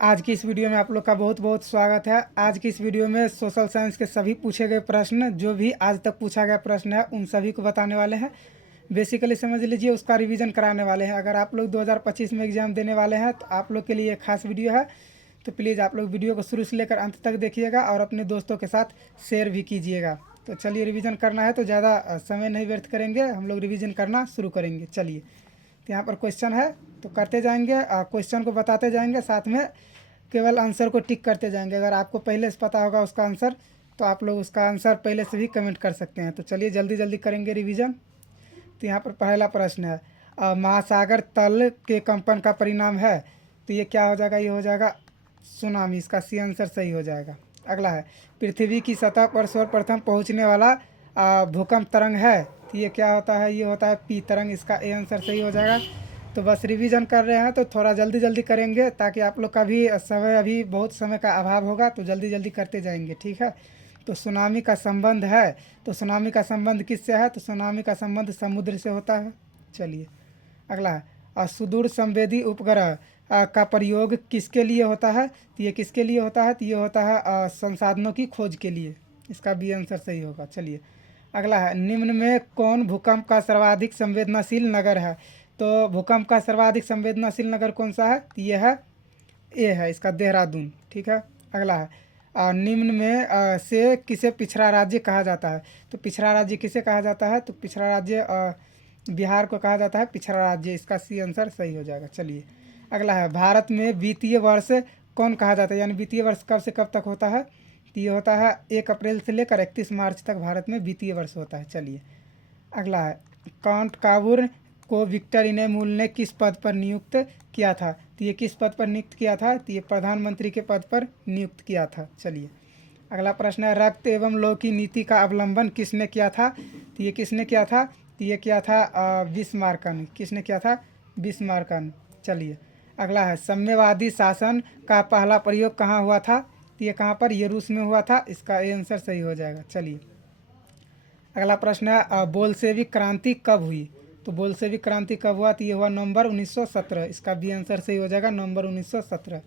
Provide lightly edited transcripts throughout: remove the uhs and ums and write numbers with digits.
आज की इस वीडियो में आप लोग का बहुत बहुत स्वागत है। आज की इस वीडियो में सोशल साइंस के सभी पूछे गए प्रश्न, जो भी आज तक पूछा गया प्रश्न है, उन सभी को बताने वाले हैं। बेसिकली समझ लीजिए, उसका रिवीजन कराने वाले हैं। अगर आप लोग 2025 में एग्ज़ाम देने वाले हैं तो आप लोग के लिए एक खास वीडियो है। तो प्लीज़ आप लोग वीडियो को शुरू से लेकर अंत तक देखिएगा और अपने दोस्तों के साथ शेयर भी कीजिएगा। तो चलिए, रिवीजन करना है तो ज़्यादा समय नहीं व्यर्थ करेंगे, हम लोग रिवीजन करना शुरू करेंगे। चलिए, तो यहाँ पर क्वेश्चन है तो करते जाएंगे, क्वेश्चन को बताते जाएंगे, साथ में केवल आंसर को टिक करते जाएंगे। अगर आपको पहले से पता होगा उसका आंसर तो आप लोग उसका आंसर पहले से भी कमेंट कर सकते हैं। तो चलिए जल्दी जल्दी करेंगे रिवीजन। तो यहाँ पर पहला प्रश्न है, महासागर तल के कंपन का परिणाम है। तो ये क्या हो जाएगा? ये हो जाएगा सुनामी। इसका सी आंसर सही हो जाएगा। अगला है, पृथ्वी की सतह पर सर्वप्रथम पहुँचने वाला भूकंप तरंग है। तो ये क्या होता है? ये होता है पी तरंग। इसका ए आंसर सही हो जाएगा। तो बस रिवीजन कर रहे हैं तो थोड़ा जल्दी जल्दी करेंगे, ताकि आप लोग का भी समय, अभी बहुत समय का अभाव होगा, तो जल्दी जल्दी करते जाएंगे, ठीक है। तो सुनामी का संबंध है, तो सुनामी का संबंध किससे है? तो सुनामी का संबंध समुद्र से होता है। चलिए, अगला है, सुदूर संवेदी उपग्रह का प्रयोग किसके लिए होता है? तो ये किसके लिए होता है? तो ये होता है संसाधनों की खोज के लिए। इसका बी आंसर सही होगा। चलिए, अगला है, निम्न में कौन भूकंप का सर्वाधिक संवेदनशील नगर है? तो भूकंप का सर्वाधिक संवेदनशील नगर कौन सा है? तो ये है ए है, इसका देहरादून, ठीक है। अगला है, निम्न में से किसे पिछड़ा राज्य कहा जाता है? तो पिछड़ा राज्य किसे कहा जाता है? तो पिछड़ा राज्य बिहार को कहा जाता है पिछड़ा राज्य। इसका सी आंसर सही हो जाएगा। चलिए, अगला है, भारत में वित्तीय वर्ष कौन कहा जाता है? यानी वित्तीय वर्ष कब से कब तक होता है? तो ये होता है 1 अप्रैल से लेकर 31 मार्च तक भारत में वित्तीय वर्ष होता है। चलिए, अगला है, कांट काबूर को विक्टर इनेमूल ने किस पद पर नियुक्त किया था? तो ये किस पद पर नियुक्त किया था? तो ये प्रधानमंत्री के पद पर नियुक्त किया था। चलिए, अगला प्रश्न है, रक्त एवं लौ की नीति का अवलंबन किसने किया था? तो ये किसने किया था? तो ये किया था बिस्मार्कन। किसने किया था? बिस्मार्कन। चलिए, अगला है, साम्यवादी शासन का पहला प्रयोग कहाँ हुआ था? तो ये कहाँ पर? ये रूस में हुआ था। इसका आंसर सही हो जाएगा। चलिए, अगला प्रश्न है, बोल्शेविक क्रांति कब हुई? तो बोल्शेविक क्रांति कब हुआ? तो ये हुआ नवंबर 1917। इसका बी आंसर सही हो जाएगा, नवंबर 1917।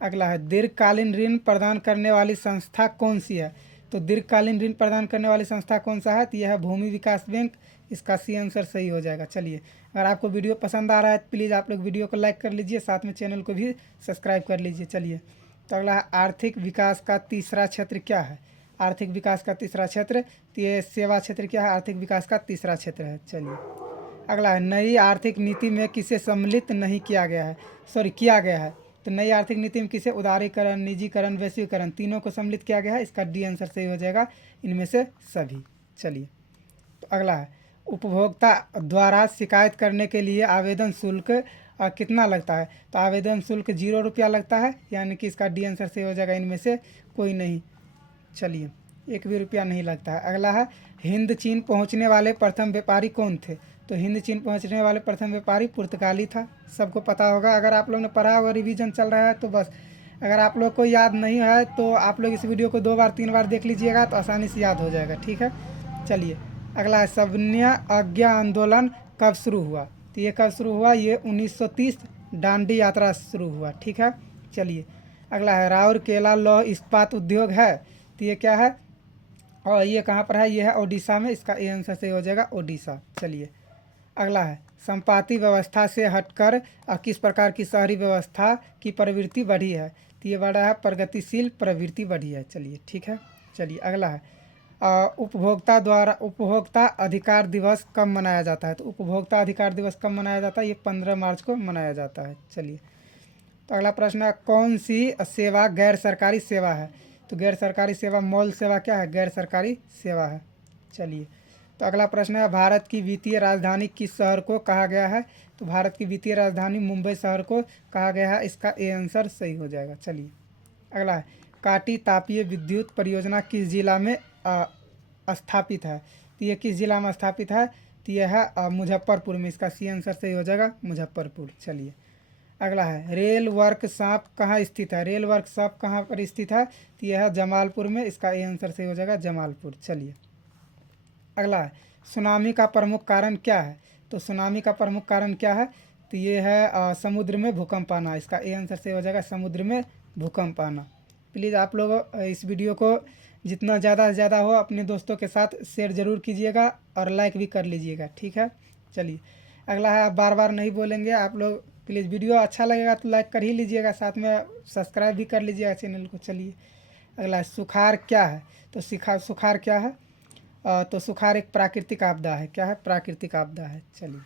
अगला है, दीर्घकालीन ऋण प्रदान करने वाली संस्था कौन सी है? तो दीर्घकालीन ऋण प्रदान करने वाली संस्था कौन सा है? तो यह है भूमि विकास बैंक। इसका सी आंसर सही हो जाएगा। चलिए, अगर आपको वीडियो पसंद आ रहा है तो प्लीज़ आप लोग वीडियो को लाइक कर लीजिए, साथ में चैनल को भी सब्सक्राइब कर लीजिए। चलिए, तो अगला है, आर्थिक विकास का तीसरा क्षेत्र क्या है? आर्थिक विकास का तीसरा क्षेत्र, तो ये सेवा क्षेत्र क्या है? आर्थिक विकास का तीसरा क्षेत्र है। चलिए, अगला है, नई आर्थिक नीति में किसे सम्मिलित नहीं किया गया है? किया गया है। तो नई आर्थिक नीति में किसे? उदारीकरण, निजीकरण, वैश्वीकरण, तीनों को सम्मिलित किया गया है। इसका डी आंसर सही हो जाएगा, इनमें से सभी। चलिए, तो अगला है, उपभोक्ता द्वारा शिकायत करने के लिए आवेदन शुल्क कितना लगता है? तो आवेदन शुल्क 0 रुपया लगता है, यानी कि इसका डी आंसर सही हो जाएगा, इनमें से कोई नहीं। चलिए, 1 भी रुपया नहीं लगता है। अगला है, हिंद चीन पहुंचने वाले प्रथम व्यापारी कौन थे? तो हिंद चीन पहुंचने वाले प्रथम व्यापारी पुर्तगाली था। सबको पता होगा, अगर आप लोग ने पढ़ा हुआ, रिवीजन चल रहा है तो बस। अगर आप लोग को याद नहीं है तो आप लोग इस वीडियो को 2 बार 3 बार देख लीजिएगा तो आसानी से याद हो जाएगा, ठीक है। चलिए, अगला है, सविनय अवज्ञा आंदोलन कब शुरू हुआ? तो ये कब शुरू हुआ? ये 1930 दांडी यात्रा शुरू हुआ, ठीक है। चलिए, अगला है, राउरकेला लौह इस्पात उद्योग है। तो ये क्या है और ये कहाँ पर है? ये है ओडिशा में। इसका ए आंसर से हो जाएगा ओडिशा। चलिए, अगला है, संपाती व्यवस्था से हटकर किस प्रकार की शहरी व्यवस्था की प्रवृत्ति बढ़ी है? तो ये बढ़ा है प्रगतिशील प्रवृत्ति बढ़ी है। चलिए, ठीक है। चलिए, अगला है, उपभोक्ता अधिकार दिवस कब मनाया जाता है? तो उपभोक्ता अधिकार दिवस कब मनाया जाता है? ये 15 मार्च को मनाया जाता है। चलिए, तो अगला प्रश्न है, कौन सी सेवा गैर सरकारी सेवा है? तो गैर सरकारी सेवा, मॉल सेवा क्या है? गैर सरकारी सेवा है। चलिए, तो अगला प्रश्न है, भारत की वित्तीय राजधानी किस शहर को कहा गया है? तो भारत की वित्तीय राजधानी मुंबई शहर को कहा गया है। इसका ए आंसर सही हो जाएगा। चलिए, अगला है, काटी तापीय विद्युत परियोजना किस जिला में स्थापित है? तो ये किस जिला में स्थापित है? तो यह है मुजफ्फरपुर में। इसका सी आंसर सही हो जाएगा, मुजफ्फरपुर। चलिए, अगला है, रेल वर्कशॉप कहाँ स्थित है? रेल वर्कशॉप कहाँ पर स्थित है? तो यह है जमालपुर में। इसका ए आंसर सही हो जाएगा, जमालपुर। चलिए, अगला है, सुनामी का प्रमुख कारण क्या है? तो सुनामी का प्रमुख कारण क्या है? तो ये है समुद्र में भूकंप आना। इसका ए आंसर सही हो जाएगा समुद्र में भूकंप आना। प्लीज़ आप लोग इस वीडियो को जितना ज़्यादा से ज़्यादा हो अपने दोस्तों के साथ शेयर ज़रूर कीजिएगा और लाइक भी कर लीजिएगा, ठीक है। चलिए अगला है, आप बार बार नहीं बोलेंगे आप लोग। प्लीज़ वीडियो अच्छा लगेगा तो लाइक कर ही लीजिएगा, साथ में सब्सक्राइब भी कर लीजिएगा चैनल को। चलिए अगला है, सुखाड़ क्या है? तो सुखाड़ क्या है? तो सुखाड़ एक प्राकृतिक आपदा है। क्या है? प्राकृतिक आपदा है। चलिए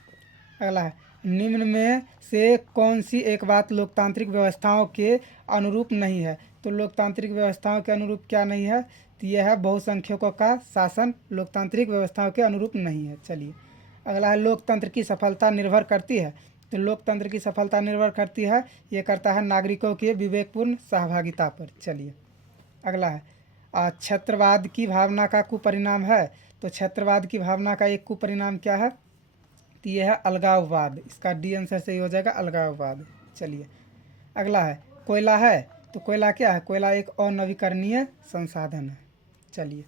अगला है, निम्न में से कौन सी एक बात लोकतांत्रिक व्यवस्थाओं के अनुरूप नहीं है? तो लोकतांत्रिक व्यवस्थाओं के अनुरूप क्या नहीं है? तो यह है बहुसंख्यकों का शासन लोकतांत्रिक व्यवस्थाओं के अनुरूप नहीं है। चलिए अगला है, लोकतंत्र की सफलता निर्भर करती है। तो लोकतंत्र की सफलता निर्भर करती है, ये करता है नागरिकों के विवेकपूर्ण सहभागिता पर। चलिए अगला है, क्षेत्रवाद की भावना का कुपरिणाम है। तो क्षेत्रवाद की भावना का एक कुपरिणाम क्या है? तो यह है अलगाववाद। इसका डी आंसर सही हो जाएगा अलगाववाद। चलिए अगला है, कोयला है। तो कोयला क्या है? कोयला एक अनवीकरणीय संसाधन है। चलिए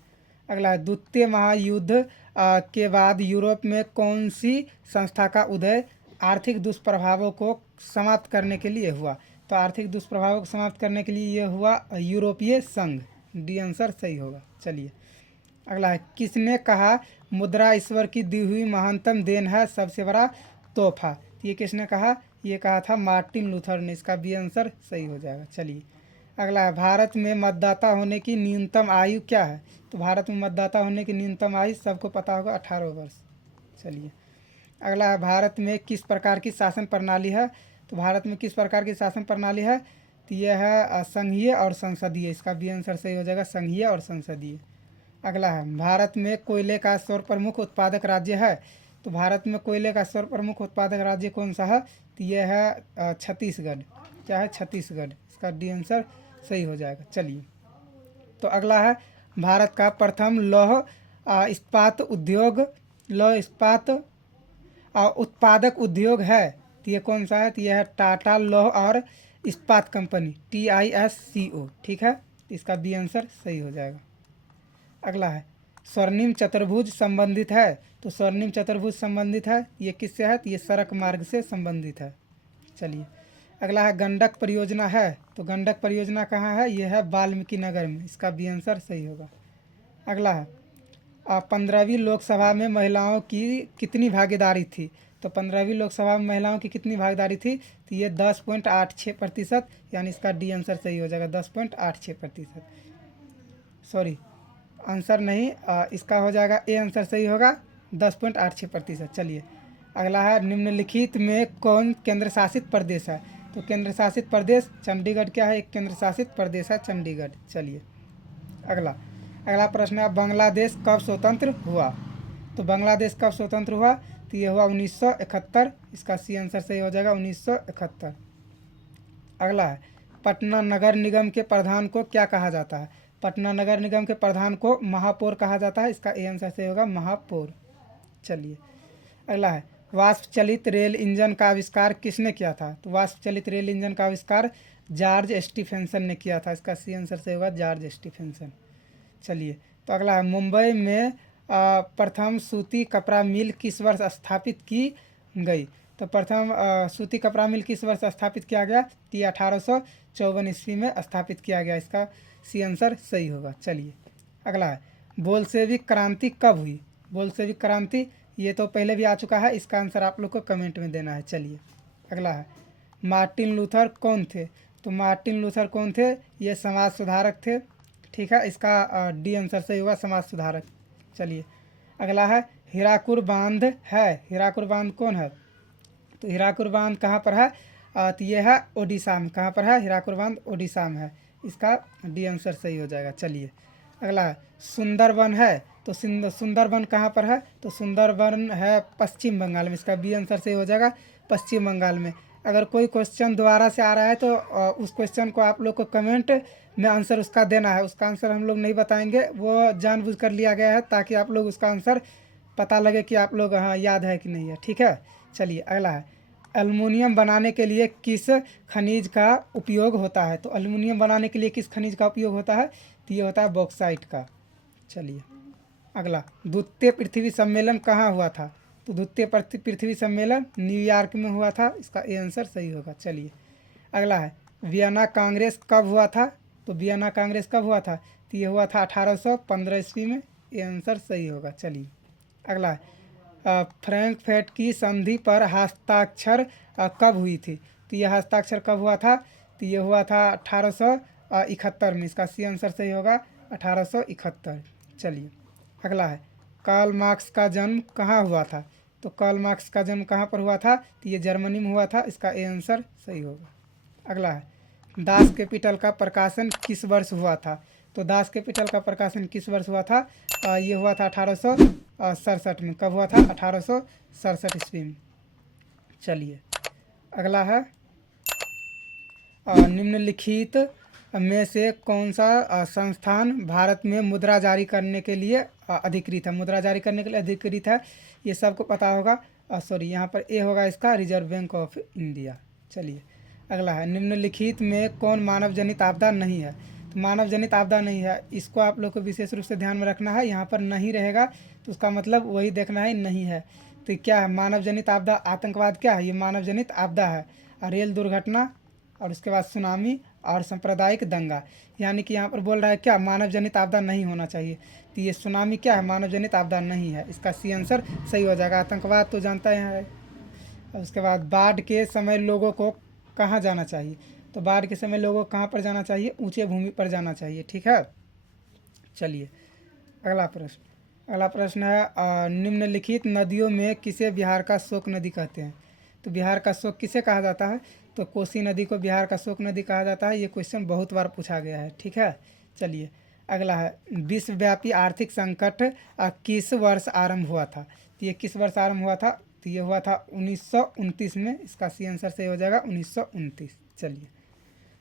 अगला है, द्वितीय महायुद्ध के बाद यूरोप में कौन सी संस्था का उदय आर्थिक दुष्प्रभावों को समाप्त करने के लिए हुआ? तो आर्थिक दुष्प्रभावों को समाप्त करने के लिए यह हुआ यूरोपीय संघ। डी आंसर सही होगा। चलिए अगला है, किसने कहा मुद्रा ईश्वर की दी हुई महानतम देन है, सबसे बड़ा तोहफा? ये किसने कहा? ये कहा था मार्टिन लूथर ने। इसका बी आंसर सही हो जाएगा। चलिए अगला है, भारत में मतदाता होने की न्यूनतम आयु क्या है? तो भारत में मतदाता होने की न्यूनतम आयु सबको पता होगा 18 वर्ष। चलिए अगला है, भारत में किस प्रकार की शासन प्रणाली है? तो भारत में किस प्रकार की शासन प्रणाली है? तो यह है संघीय और संसदीय। इसका बी आंसर सही हो जाएगा संघीय और संसदीय। अगला है, भारत में कोयले का सर्वप्रमुख उत्पादक राज्य है। तो भारत में कोयले का सर्वप्रमुख उत्पादक राज्य कौन सा है? तो यह है छत्तीसगढ़। क्या है? छत्तीसगढ़। इसका डी आंसर सही हो जाएगा। चलिए तो अगला है, भारत का प्रथम लौह इस्पात उद्योग लौह इस्पात उत्पादक उद्योग है। तो ये कौन सा है? तो यह है टाटा लौह और इस्पात कंपनी, TISCO। ठीक है, इसका बी आंसर सही हो जाएगा। अगला है, स्वर्णिम चतुर्भुज संबंधित है। तो स्वर्णिम चतुर्भुज संबंधित है, ये किससे है? तो ये सड़क मार्ग से संबंधित है। चलिए अगला है, गंडक परियोजना है। तो गंडक परियोजना कहाँ है? ये है वाल्मीकि नगर में। इसका बी आंसर सही होगा। अगला है, 15वीं लोकसभा में महिलाओं की कितनी भागीदारी थी? तो 15वीं लोकसभा में महिलाओं की कितनी भागीदारी थी? तो ये 10.86%, यानी इसका डी आंसर सही हो जाएगा 10.86%। सॉरी आंसर नहीं, इसका हो जाएगा ए आंसर सही होगा 10.86%। चलिए अगला है, निम्नलिखित में कौन केंद्र शासित प्रदेश है? तो केंद्र शासित प्रदेश चंडीगढ़ क्या है? एक केंद्र शासित प्रदेश है चंडीगढ़। चलिए अगला प्रश्न है, बांग्लादेश कब स्वतंत्र हुआ? तो बांग्लादेश कब स्वतंत्र हुआ? तो ये हुआ 1971। इसका सी आंसर सही हो जाएगा 1971। अगला है, पटना नगर निगम के प्रधान को क्या कहा जाता है? पटना नगर निगम के प्रधान को महापौर कहा जाता है। इसका ए आंसर सही होगा महापौर। चलिए अगला है, वाष्प चलित रेल इंजन का आविष्कार किसने किया था? तो वाष्प चलित रेल इंजन का आविष्कार जॉर्ज स्टीफेंसन ने किया था। इसका सी आंसर सही होगा जॉर्ज स्टीफेंसन। चलिए तो अगला है, मुंबई में प्रथम सूती कपड़ा मिल किस वर्ष स्थापित की गई? तो प्रथम सूती कपड़ा मिल किस वर्ष स्थापित किया गया? तो 1854 ईस्वी में स्थापित किया गया। इसका सी आंसर सही होगा। चलिए अगला है, बोल्शेविक क्रांति कब हुई? बोल्शेविक क्रांति ये तो पहले भी आ चुका है, इसका आंसर आप लोग को कमेंट में देना है। चलिए अगला है, मार्टिन लूथर कौन थे? तो मार्टिन लूथर कौन थे? ये समाज सुधारक थे। ठीक है, इसका डी आंसर सही होगा समाज सुधारक। चलिए अगला है, हीराकुद बांध है। हीराकुद बांध कौन है? तो हीराकुद बांध कहाँ पर है? तो ये है ओडिशा में। कहाँ पर है? हीराकुद बांध ओडिशा में है। इसका डी आंसर सही हो जाएगा। चलिए अगला है, सुंदरबन है। तो सुंदरबन कहाँ पर है? तो सुंदरबन है पश्चिम बंगाल में। इसका बी आंसर सही हो जाएगा पश्चिम बंगाल में। अगर कोई क्वेश्चन दोबारा से आ रहा है तो उस क्वेश्चन को आप लोग को कमेंट में आंसर उसका देना है। उसका आंसर हम लोग नहीं बताएंगे, वो जानबूझ कर लिया गया है ताकि आप लोग उसका आंसर पता लगे कि आप लोग हाँ याद है कि नहीं है। ठीक है, चलिए अगला है, एल्युमिनियम बनाने के लिए किस खनिज का उपयोग होता है? तो एल्युमिनियम बनाने के लिए किस खनिज का उपयोग होता है? तो ये होता है बॉक्साइट का। चलिए अगला, द्वितीय पृथ्वी सम्मेलन कहाँ हुआ था? तो द्वितीय पृथ्वी सम्मेलन न्यूयॉर्क में हुआ था, इसका ए आंसर सही होगा। चलिए अगला है वियना कांग्रेस कब हुआ था? तो वियना कांग्रेस कब हुआ था? तो ये हुआ था 1815 ईस्वी में, ये आंसर सही होगा। चलिए अगला है फ्रैंकफर्ट की संधि पर हस्ताक्षर कब हुई थी? तो यह हस्ताक्षर कब हुआ था? तो ये हुआ था 1871 में, इसका सी आंसर सही होगा 1871। चलिए अगला है कार्ल मार्क्स का जन्म कहाँ हुआ था? तो कार्ल मार्क्स का जन्म कहाँ पर हुआ था? तो ये जर्मनी में हुआ था, इसका ए आंसर सही होगा। अगला है दास कैपिटल का प्रकाशन किस वर्ष हुआ था? तो दास कैपिटल का प्रकाशन किस वर्ष हुआ था? ये हुआ था 1867 में। कब हुआ था? 1867 ईस्वी में। चलिए अगला है निम्नलिखित में से कौन सा संस्थान भारत में मुद्रा जारी करने के लिए अधिकृत है? मुद्रा जारी करने के लिए अधिकृत है, ये सबको पता होगा। सॉरी, यहाँ पर ए होगा इसका, रिजर्व बैंक ऑफ इंडिया। चलिए अगला है निम्नलिखित में कौन मानव जनित आपदा नहीं है? तो मानव जनित आपदा नहीं है, इसको आप लोग को विशेष रूप से ध्यान में रखना है। यहाँ पर नहीं रहेगा तो उसका मतलब वही देखना है, नहीं है। तो क्या है मानव जनित आपदा? आतंकवाद क्या है? ये मानव जनित आपदा है। रेल दुर्घटना और उसके बाद सुनामी और सांप्रदायिक दंगा, यानी कि यहाँ पर बोल रहा है क्या मानव जनित आपदा नहीं होना चाहिए। तो ये सुनामी क्या है? मानव जनित आपदा नहीं है, इसका सी आंसर सही हो जाएगा। आतंकवाद तो जानता है। और उसके बाद बाढ़ के समय लोगों को कहाँ जाना चाहिए? तो बाढ़ के समय लोगों को कहाँ पर जाना चाहिए? ऊंचे भूमि पर जाना चाहिए, ठीक है। चलिए अगला प्रश्न है निम्नलिखित नदियों में किसे बिहार का शोक नदी कहते हैं? तो बिहार का शोक किसे कहा जाता है? तो कोसी नदी को बिहार का शोक नदी कहा जाता है। ये क्वेश्चन बहुत बार पूछा गया है, ठीक है। चलिए अगला है विश्वव्यापी आर्थिक संकट किस वर्ष आरंभ हुआ था? तो ये किस वर्ष आरंभ हुआ था? तो ये हुआ था 1929 में, इसका सी आंसर सही हो जाएगा 1929। चलिए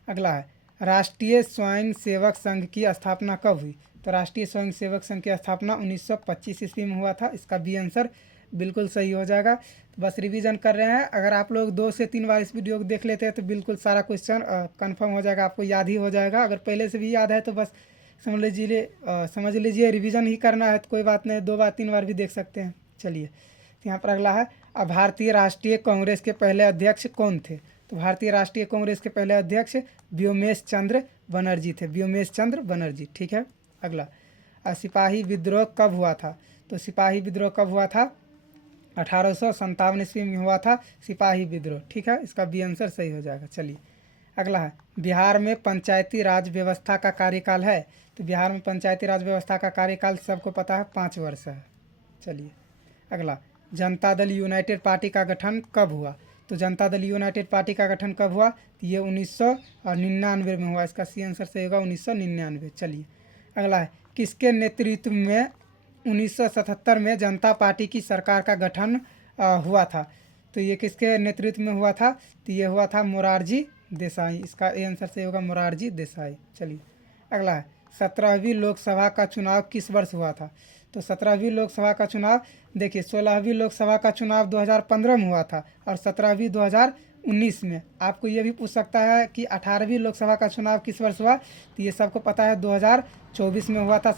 अगला है राष्ट्रीय स्वयं सेवक संघ की स्थापना कब हुई? तो राष्ट्रीय स्वयं सेवक संघ की स्थापना 1925 ईस्वी में हुआ था, इसका बी आंसर बिल्कुल सही हो जाएगा। तो बस रिवीजन कर रहे हैं, अगर आप लोग 2 से 3 बार इस वीडियो को देख लेते हैं तो बिल्कुल सारा क्वेश्चन कंफर्म हो जाएगा, आपको याद ही हो जाएगा। अगर पहले से भी याद है तो बस समझ लीजिए रिवीजन ही करना है, तो कोई बात नहीं, 2 बार 3 बार भी देख सकते हैं। चलिए तो यहाँ पर अगला है भारतीय राष्ट्रीय कांग्रेस के पहले अध्यक्ष कौन थे? तो भारतीय राष्ट्रीय कांग्रेस के पहले अध्यक्ष व्योमेश चंद्र बनर्जी थे, व्योमेश चंद्र बनर्जी, ठीक है। अगला सिपाही विद्रोह कब हुआ था? तो सिपाही विद्रोह कब हुआ था? 1857 ईस्वी में हुआ था सिपाही विद्रोह, ठीक है, इसका बी आंसर सही हो जाएगा। चलिए अगला है बिहार में पंचायती राज व्यवस्था का कार्यकाल है? तो बिहार में पंचायती राज व्यवस्था का कार्यकाल सबको पता है 5 वर्ष है। चलिए अगला जनता दल यूनाइटेड पार्टी का गठन कब हुआ? तो जनता दल यूनाइटेड पार्टी का गठन कब हुआ? तो ये 1999 में हुआ, इसका सी आंसर सही होगा 1999। चलिए अगला है किसके नेतृत्व में 1977 में जनता पार्टी की सरकार का गठन हुआ था? तो ये किसके नेतृत्व में हुआ था? तो ये हुआ था मोरारजी देसाई, इसका ए आंसर सही होगा मोरारजी देसाई। चलिए अगला है 17वीं लोकसभा का चुनाव किस वर्ष हुआ था? तो 17वीं लोकसभा का चुनाव देखिए 16वीं लोकसभा का चुनाव 2015 में हुआ था और 17वीं 2019 में। आपको ये भी पूछ सकता है कि 18वीं लोकसभा का चुनाव किस वर्ष हुआ? तो ये सबको पता है 2024 में हुआ था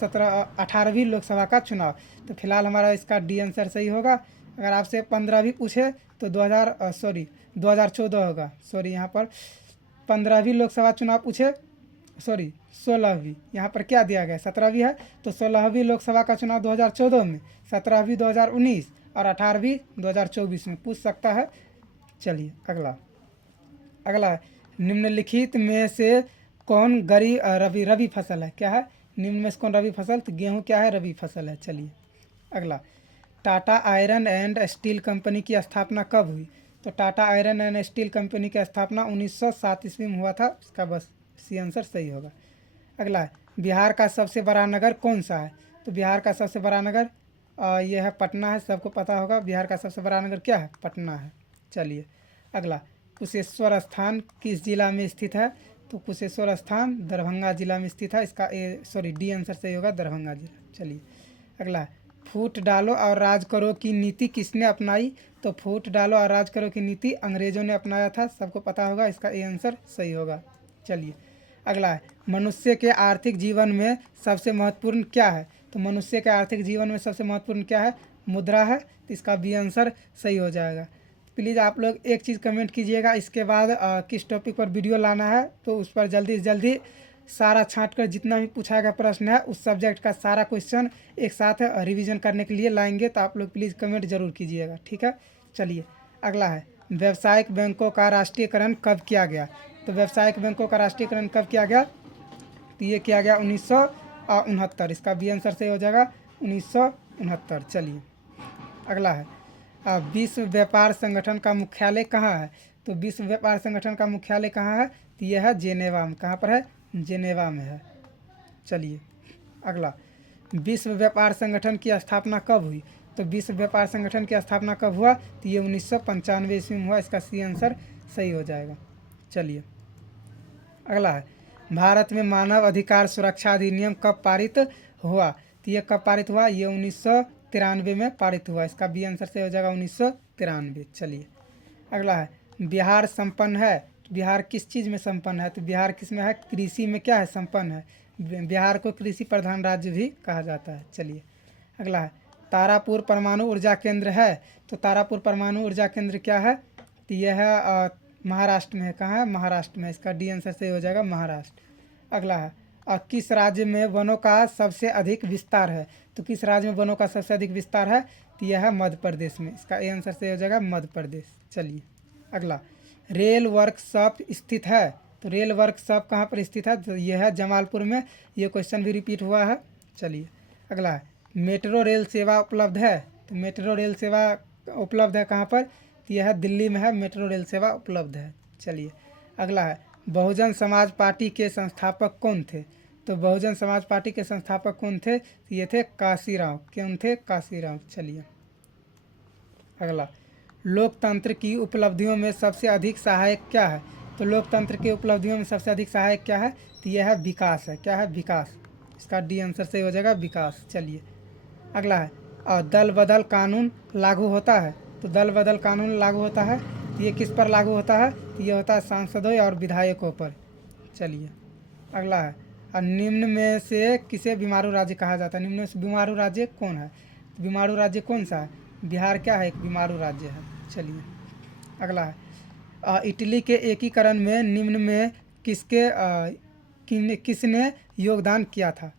18वीं लोकसभा का चुनाव। तो फिलहाल हमारा इसका डी आंसर सही होगा। अगर आपसे 15वीं पूछे तो 2014 होगा। सॉरी, यहाँ पर 15वीं लोकसभा चुनाव पूछे, सॉरी 16वीं, यहाँ पर क्या दिया गया 17वीं है, तो 16वीं लोकसभा का चुनाव 2014 में, 17वीं 2019 और 18वीं 2024 में पूछ सकता है। चलिए अगला निम्नलिखित में से कौन रबी फसल है? क्या है निम्न में से कौन रबी फसल? तो गेहूँ क्या है? रबी फसल है। चलिए अगला Tata iron and steel company की स्थापना कब हुई? तो Tata iron and steel company की स्थापना 1907 ईस्वी में हुआ था, इसका बस सी आंसर सही होगा। अगला है बिहार का सबसे बड़ा नगर कौन सा है? तो बिहार का सबसे बड़ा नगर यह है पटना है, सबको पता होगा बिहार का सबसे बड़ा नगर क्या है? पटना है। चलिए अगला कुशेश्वर स्थान किस जिला में स्थित है? तो कुशेश्वर स्थान दरभंगा जिला में स्थित है, इसका डी आंसर सही होगा दरभंगा जिला। चलिए अगला फूट डालो और राज करो की नीति किसने अपनाई? तो फूट डालो और राज करो की नीति अंग्रेजों ने अपनाया था, सबको पता होगा, इसका ए आंसर सही होगा। चलिए अगला है मनुष्य के आर्थिक जीवन में सबसे महत्वपूर्ण क्या है? तो मनुष्य के आर्थिक जीवन में सबसे महत्वपूर्ण क्या है? मुद्रा है, तो इसका बी आंसर सही हो जाएगा। प्लीज़ आप लोग एक चीज़ कमेंट कीजिएगा, इसके बाद किस टॉपिक पर वीडियो लाना है, तो उस पर जल्दी से जल्दी सारा छांट कर जितना भी पूछा गया प्रश्न है उस सब्जेक्ट का सारा क्वेश्चन एक साथ रिवीजन करने के लिए लाएंगे। तो आप लोग प्लीज़ कमेंट जरूर कीजिएगा, ठीक है। चलिए अगला है, व्यावसायिक बैंकों का राष्ट्रीयकरण कब किया गया? तो व्यावसायिक बैंकों का राष्ट्रीयकरण कब किया गया? तो ये किया गया 1969। इसका बी आंसर से हो जाएगा 1969। चलिए अगला है, विश्व व्यापार संगठन का मुख्यालय कहाँ है? तो विश्व व्यापार संगठन का मुख्यालय कहाँ है? तो यह है जेनेवा में। कहाँ पर है? जेनेवा में है। चलिए अगला, विश्व व्यापार संगठन की स्थापना कब हुई? तो विश्व व्यापार संगठन की स्थापना कब हुआ? तो ये 1995 ईस्वी में हुआ। इसका सी आंसर सही हो जाएगा। चलिए अगला है, भारत में मानव अधिकार सुरक्षा अधिनियम कब पारित हुआ? तो ये कब पारित हुआ? ये 1993 में पारित हुआ। इसका बी आंसर से हो जाएगा 1993। चलिए अगला है, बिहार संपन्न है। बिहार किस चीज़ में संपन्न है? तो बिहार किस में है? कृषि में क्या है? संपन्न है। बिहार को कृषि प्रधान राज्य भी कहा जाता है। चलिए अगला है, तारापुर परमाणु ऊर्जा केंद्र है। तो तारापुर परमाणु ऊर्जा केंद्र क्या है? तो यह है महाराष्ट्र में है। कहाँ है? महाराष्ट्र में। इसका डी आंसर से हो जाएगा महाराष्ट्र। अगला है, किस राज्य में वनों का सबसे अधिक विस्तार है? तो किस राज्य में वनों का सबसे अधिक विस्तार है? तो यह है मध्य प्रदेश में। इसका ए आंसर से हो जाएगा मध्य प्रदेश। चलिए अगला, रेल वर्कशॉप स्थित है। तो रेल वर्कशॉप कहाँ पर स्थित है? तो यह है जमालपुर में। ये क्वेश्चन भी रिपीट हुआ है। चलिए अगला है, मेट्रो रेल सेवा उपलब्ध है। तो मेट्रो रेल सेवा उपलब्ध है कहाँ पर? तो यह है दिल्ली में है, मेट्रो रेल सेवा उपलब्ध है। चलिए अगला है, बहुजन समाज पार्टी के संस्थापक कौन थे? तो बहुजन समाज पार्टी के संस्थापक कौन थे? तो ये थे काशीराव। कौन थे? काशीराव। चलिए अगला, लोकतंत्र की उपलब्धियों में सबसे अधिक सहायक क्या है? तो लोकतंत्र की उपलब्धियों में सबसे अधिक सहायक क्या है? तो यह है विकास है। क्या है? विकास। इसका डी आंसर से हो जाएगा विकास। चलिए अगला है, और दल बदल कानून लागू होता है। तो दल बदल कानून लागू होता है, तो ये किस पर लागू होता है? तो ये होता है सांसदों और विधायकों पर। चलिए अगला है, और निम्न में से किसे बीमारू राज्य कहा जाता है? निम्न में से बीमारू राज्य कौन है? तो बीमारू राज्य कौन सा है? बिहार क्या है? एक बीमारू राज्य है। चलिए अगला है, इटली के एकीकरण में निम्न में किसने योगदान किया था?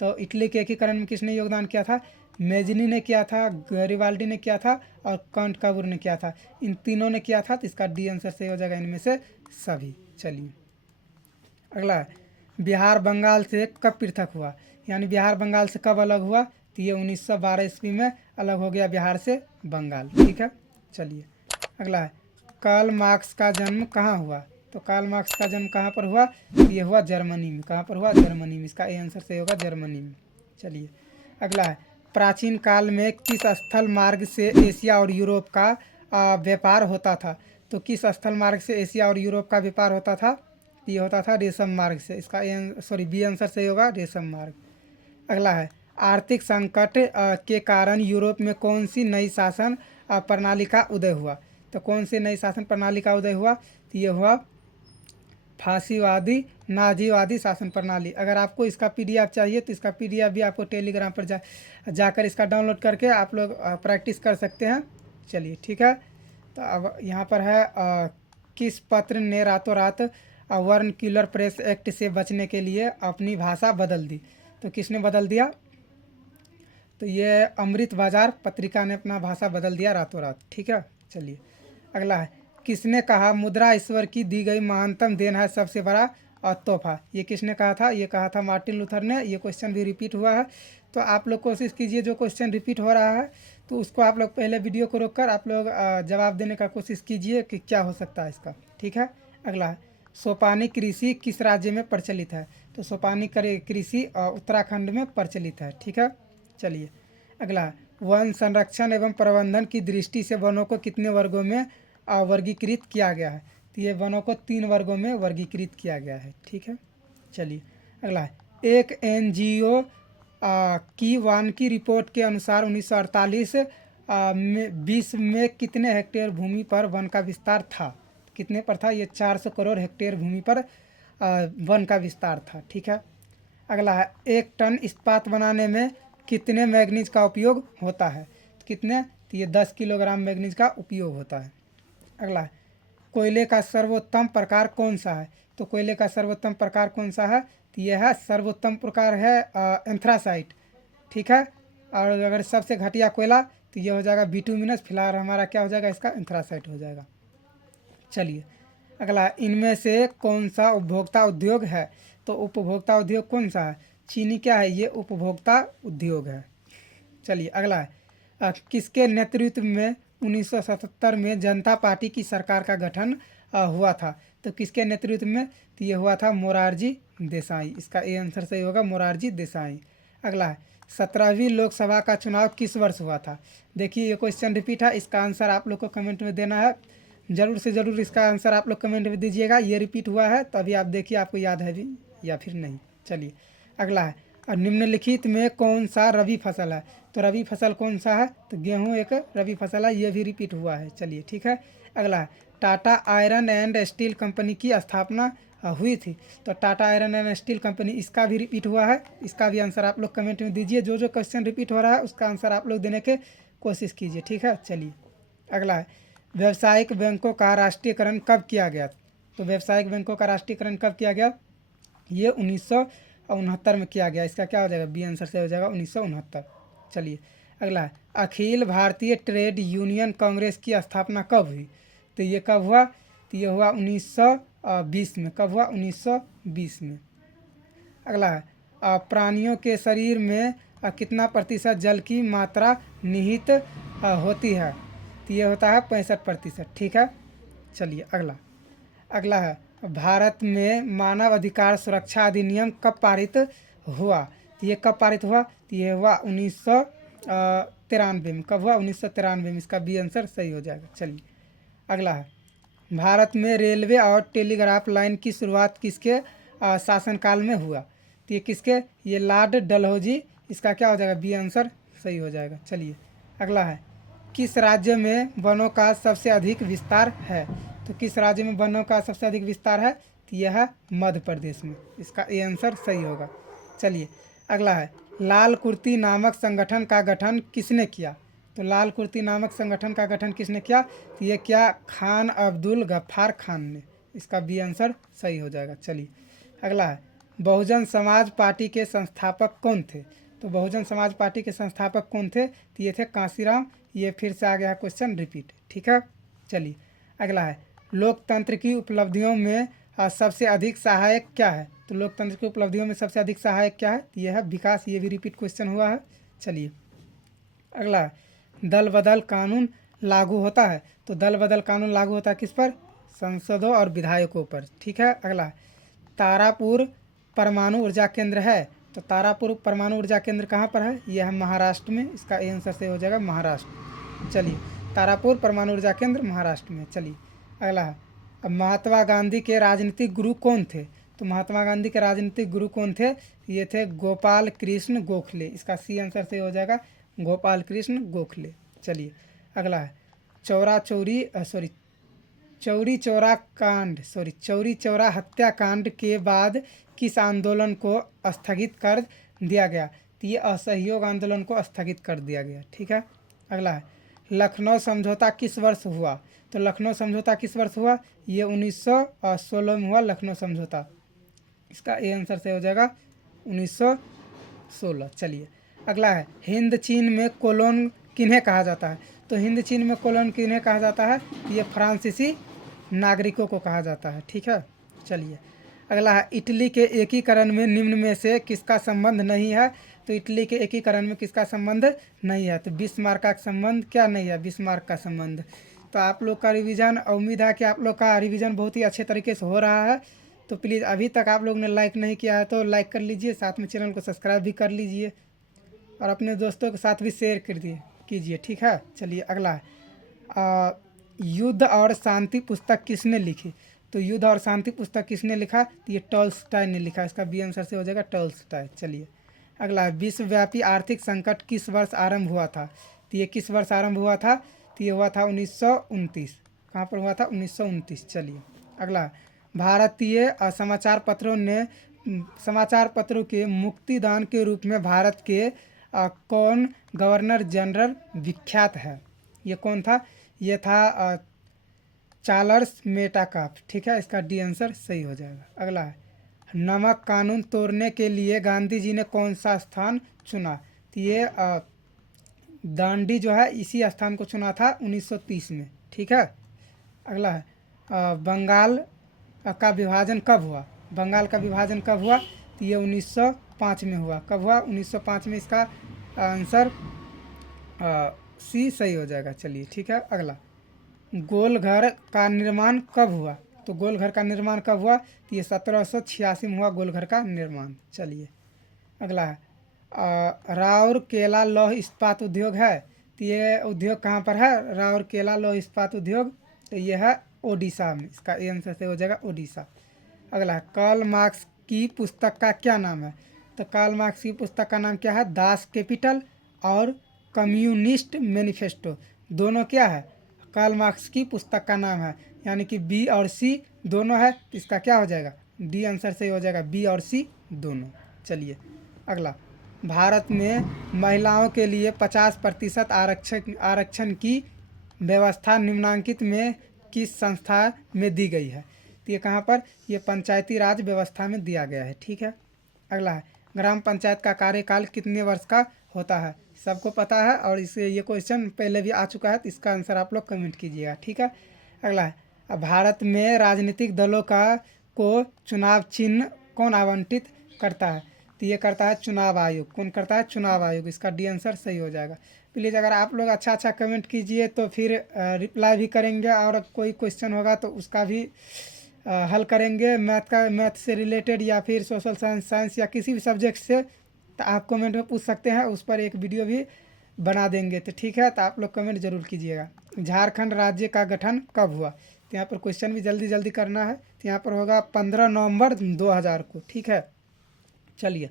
तो इटली के एकीकरण में किसने योगदान किया था? मेजनी ने किया था, गैरिबाल्डी ने किया था और कांट काबूर ने किया था। इन तीनों ने किया था। तो इसका डी आंसर से हो जाएगा इनमें से सभी। चलिए अगला है, बिहार बंगाल से कब पृथक हुआ? यानी बिहार बंगाल से कब अलग हुआ? तो ये 1912 ईस्वी में अलग हो गया बिहार से बंगाल। ठीक है। चलिए अगला है, कार्ल मार्क्स का जन्म कहाँ हुआ? तो कार्ल मार्क्स का जन्म कहाँ पर हुआ? ये हुआ जर्मनी में। कहाँ पर हुआ? जर्मनी में। इसका ए आंसर से होगा जर्मनी में। चलिए अगला है, प्राचीन काल में किस स्थल मार्ग से एशिया और यूरोप का व्यापार होता था? तो किस स्थल मार्ग से एशिया और यूरोप का व्यापार होता था? ये होता था रेशम मार्ग से। इसका बी आंसर से होगा रेशम मार्ग। अगला है, आर्थिक संकट के कारण यूरोप में कौन सी नई शासन प्रणाली का उदय हुआ? तो कौन सी नई शासन प्रणाली का उदय हुआ? तो ये हुआ फांसीवादी नाजीवादी शासन प्रणाली। अगर आपको इसका पीडीएफ चाहिए तो इसका पीडीएफ भी आपको टेलीग्राम पर जाकर इसका डाउनलोड करके आप लोग प्रैक्टिस कर सकते हैं। चलिए ठीक है। तो अब यहाँ पर है, किस पत्र ने रातों रात वर्नक्यूलर प्रेस एक्ट से बचने के लिए अपनी भाषा बदल दी? तो किसने बदल दिया? तो ये अमृत बाजार पत्रिका ने अपना भाषा बदल दिया रातों रात। ठीक है। चलिए अगला है, किसने कहा मुद्रा ईश्वर की दी गई महानतम देन है सबसे बड़ा तोहफा? ये किसने कहा था? ये कहा था मार्टिन लूथर ने। ये क्वेश्चन भी रिपीट हुआ है। तो आप लोग कोशिश कीजिए, जो क्वेश्चन रिपीट हो रहा है तो उसको आप लोग पहले वीडियो को रोककर आप लोग जवाब देने का कोशिश कीजिए कि क्या हो सकता है इसका। ठीक है। अगला है, सोपानी कृषि किस राज्य में प्रचलित है? तो सोपानी कृषि उत्तराखंड में प्रचलित है। ठीक है। चलिए अगला, वन संरक्षण एवं प्रबंधन की दृष्टि से वनों को कितने वर्गों में वर्गीकृत किया गया है? तो ये वनों को 3 वर्गों में वर्गीकृत किया गया है। ठीक है। चलिए अगला है, एक एनजीओ की वानिकी रिपोर्ट के अनुसार 1948 में विश्व में कितने हेक्टेयर भूमि पर वन का विस्तार था? कितने पर था? ये 400 करोड़ हेक्टेयर भूमि पर वन का विस्तार था। ठीक है। अगला है, 1 टन इस्पात बनाने में कितने मैग्नीज का उपयोग होता है? कितने, तो ये 10 किलोग्राम मैग्नीज का उपयोग होता है। अगला है, कोयले का सर्वोत्तम प्रकार कौन सा है? तो कोयले का सर्वोत्तम प्रकार कौन सा है? तो यह है सर्वोत्तम प्रकार है एंथ्रासाइट, ठीक है। और अगर सबसे घटिया कोयला तो ये हो जाएगा बिटुमिनस, फिलहाल हमारा क्या हो जाएगा, इसका एंथ्रासाइट हो जाएगा। चलिए अगला, इनमें से कौन सा उपभोक्ता उद्योग है? तो उपभोक्ता उद्योग कौन सा है? चीनी क्या है? ये उपभोक्ता उद्योग है। चलिए अगला है, किसके नेतृत्व में 1977 में जनता पार्टी की सरकार का गठन हुआ था? तो किसके नेतृत्व में? तो ये हुआ था मोरारजी देसाई, इसका ए आंसर सही होगा, मोरारजी देसाई। अगला है, 17वीं लोकसभा का चुनाव किस वर्ष हुआ था? देखिए ये क्वेश्चन रिपीट है, इसका आंसर आप लोग को कमेंट में देना है, ज़रूर से ज़रूर इसका आंसर आप लोग कमेंट में दीजिएगा। ये रिपीट हुआ है तो अभी आप देखिए आपको याद है भी या फिर नहीं। चलिए अगला है, और निम्नलिखित में कौन सा रबी फसल है? तो रबी फसल कौन सा है? तो गेहूं एक रबी फसल है, ये भी रिपीट हुआ है। चलिए ठीक है। अगला है, Tata iron and steel company की स्थापना हुई थी? तो Tata iron and steel company, इसका भी रिपीट हुआ है, इसका भी आंसर आप लोग कमेंट में दीजिए। जो जो क्वेश्चन रिपीट हो रहा है उसका आंसर आप लोग देने के कोशिश कीजिए, ठीक है। चलिए अगला है, व्यावसायिक बैंकों का राष्ट्रीयकरण कब किया गया? तो व्यावसायिक बैंकों का राष्ट्रीयकरण कब किया गया? ये 1969 में किया गया, इसका क्या हो जाएगा, बी आंसर से हो जाएगा 1969। चलिए अगला है, अखिल भारतीय ट्रेड यूनियन कांग्रेस की स्थापना कब हुई? तो ये कब हुआ? तो ये हुआ 1920 में। कब हुआ? 1920 में। अगला है, प्राणियों के शरीर में कितना प्रतिशत जल की मात्रा निहित होती है? तो ये होता है 65%, ठीक है। चलिए अगला है, भारत में मानव अधिकार सुरक्षा अधिनियम कब पारित हुआ? तो ये कब पारित हुआ? तो ये हुआ 1993 में। कब हुआ? 1993 में, इसका बी आंसर सही हो जाएगा। चलिए अगला है, भारत में रेलवे और टेलीग्राफ लाइन की शुरुआत किसके शासनकाल में हुआ? तो ये किसके? ये लॉर्ड डलहौजी, इसका क्या हो जाएगा, बी आंसर सही हो जाएगा। चलिए अगला है, किस राज्य में वनों का सबसे अधिक विस्तार है? तो किस राज्य में वनों का सबसे अधिक विस्तार है? तो यह है मध्य प्रदेश में, इसका ए आंसर सही होगा। चलिए अगला है, लाल कुर्ती नामक संगठन का गठन किसने किया? तो लाल कुर्ती नामक संगठन का गठन किसने किया? तो ये क्या, खान अब्दुल गफ्फार खान ने, इसका बी आंसर सही हो जाएगा। चलिए अगला है, बहुजन समाज पार्टी के संस्थापक कौन थे? तो बहुजन समाज पार्टी के संस्थापक कौन थे? तो ये थे कांसीराम। ये फिर से आ गया क्वेश्चन रिपीट, ठीक है। चलिए अगला है, लोकतंत्र की उपलब्धियों में सबसे अधिक सहायक क्या है? तो लोकतंत्र की उपलब्धियों में सबसे अधिक सहायक क्या है? यह है विकास, ये भी रिपीट क्वेश्चन हुआ है। चलिए अगला है, दल बदल कानून लागू होता है? तो दल बदल कानून लागू होता है किस पर? सांसदों और विधायकों पर, ठीक है। अगला, तारापुर परमाणु ऊर्जा केंद्र है? तो तारापुर परमाणु ऊर्जा केंद्र कहाँ पर है? यह है महाराष्ट्र में, इसका ए आंसर से हो जाएगा महाराष्ट्र। चलिए तारापुर परमाणु ऊर्जा केंद्र महाराष्ट्र में। चलिए अगला है, अब महात्मा गांधी के राजनीतिक गुरु कौन थे? तो महात्मा गांधी के राजनीतिक गुरु कौन थे? ये थे गोपाल कृष्ण गोखले, इसका सी आंसर से हो जाएगा गोपाल कृष्ण गोखले। चलिए अगला है, चौरी चौरा हत्याकांड के बाद किस आंदोलन को स्थगित कर दिया गया? तो ये असहयोग आंदोलन को स्थगित कर दिया गया, ठीक है। अगला है, लखनऊ समझौता किस वर्ष हुआ? तो लखनऊ समझौता किस वर्ष हुआ? ये 1916 में हुआ लखनऊ समझौता, इसका ए आंसर से हो जाएगा 1916। चलिए अगला है, हिंद चीन में कोलोन किन्हें कहा जाता है? तो हिंद चीन में कोलोन किन्हें कहा जाता है? ये फ्रांसीसी नागरिकों को कहा जाता है, ठीक है। चलिए अगला है, इटली के एकीकरण में निम्न में से किसका संबंध नहीं है? तो इटली के एकीकरण में किसका संबंध नहीं है? तो बिस्मार्क का संबंध क्या नहीं है? बिस्मार्क का संबंध। तो आप लोग का रिवीजन, उम्मीद है कि आप लोग का रिवीजन बहुत ही अच्छे तरीके से हो रहा है। तो प्लीज़ अभी तक आप लोग ने लाइक नहीं किया है तो लाइक कर लीजिए, साथ में चैनल को सब्सक्राइब भी कर लीजिए और अपने दोस्तों के साथ भी शेयर कर कीजिए, ठीक है। चलिए अगला है, युद्ध और शांति पुस्तक किसने लिखी? तो युद्ध और शांति पुस्तक किसने लिखा? तो ये टॉल्स्टॉय ने लिखा, इसका बी आंसर से हो जाएगा टॉल्स्टॉय। चलिए अगला है, विश्वव्यापी आर्थिक संकट किस वर्ष आरंभ हुआ था? तो ये किस वर्ष आरंभ हुआ था? तो ये हुआ था 1929। कहाँ पर हुआ था? 1929। चलिए अगला, भारतीय समाचार पत्रों के मुक्तिदान के रूप में भारत के कौन गवर्नर जनरल विख्यात है? ये कौन था? ये था चार्ल्स मेटाकाफ। ठीक है, इसका डी आंसर सही हो जाएगा। अगला है, नमक कानून तोड़ने के लिए गांधी जी ने कौन सा स्थान चुना? तो ये दांडी जो है इसी स्थान को चुना था 1930 में। ठीक है। अगला है, बंगाल का विभाजन कब हुआ? बंगाल का विभाजन कब हुआ? तो ये 1905 में हुआ। कब हुआ? 1905 में। इसका आंसर सी सही हो जाएगा। चलिए ठीक है। अगला, गोल घर का निर्माण कब हुआ? तो गोल घर का निर्माण कब हुआ? तो ये 1786 में हुआ गोल घर का निर्माण। चलिए अगला है, राउरकेला लौह इस्पात उद्योग है। तो ये उद्योग कहाँ पर है? राउरकेला लौह इस्पात उद्योग, तो ये है ओडिशा में। इसका आंसर से हो जाएगा ओडिशा। अगला है, कार्ल मार्क्स की पुस्तक का क्या नाम है? तो कार्ल मार्क्स की पुस्तक का नाम क्या है? दास कैपिटल और कम्युनिस्ट मैनिफेस्टो, दोनों क्या है? कार्ल मार्क्स की पुस्तक का नाम है, यानी कि बी और सी दोनों है। तो इसका क्या हो जाएगा? डी आंसर सही हो जाएगा, बी और सी दोनों। चलिए अगला, भारत में महिलाओं के लिए 50% आरक्षण की व्यवस्था निम्नांकित में किस संस्था में दी गई है? तो ये कहाँ पर? ये पंचायती राज व्यवस्था में दिया गया है। ठीक है। अगला है, ग्राम पंचायत का कार्यकाल कितने वर्ष का होता है? सबको पता है और इसे ये क्वेश्चन पहले भी आ चुका है, तो इसका आंसर आप लोग कमेंट कीजिएगा। ठीक है। अगला है, भारत में राजनीतिक दलों को चुनाव चिन्ह कौन आवंटित करता है? तो ये करता है चुनाव आयोग। कौन करता है? चुनाव आयोग। इसका डी आंसर सही हो जाएगा। प्लीज़ अगर आप लोग अच्छा कमेंट कीजिए तो फिर रिप्लाई भी करेंगे, और कोई क्वेश्चन होगा तो उसका भी हल करेंगे, मैथ से रिलेटेड या फिर सोशल साइंस या किसी भी सब्जेक्ट से। तो आप कमेंट में पूछ सकते हैं, उस पर एक वीडियो भी बना देंगे। तो ठीक है, तो आप लोग कमेंट जरूर कीजिएगा। झारखंड राज्य का गठन कब हुआ? तो यहाँ पर क्वेश्चन भी जल्दी जल्दी करना है। तो यहाँ पर होगा 15 नवंबर 2000 को। ठीक है। चलिए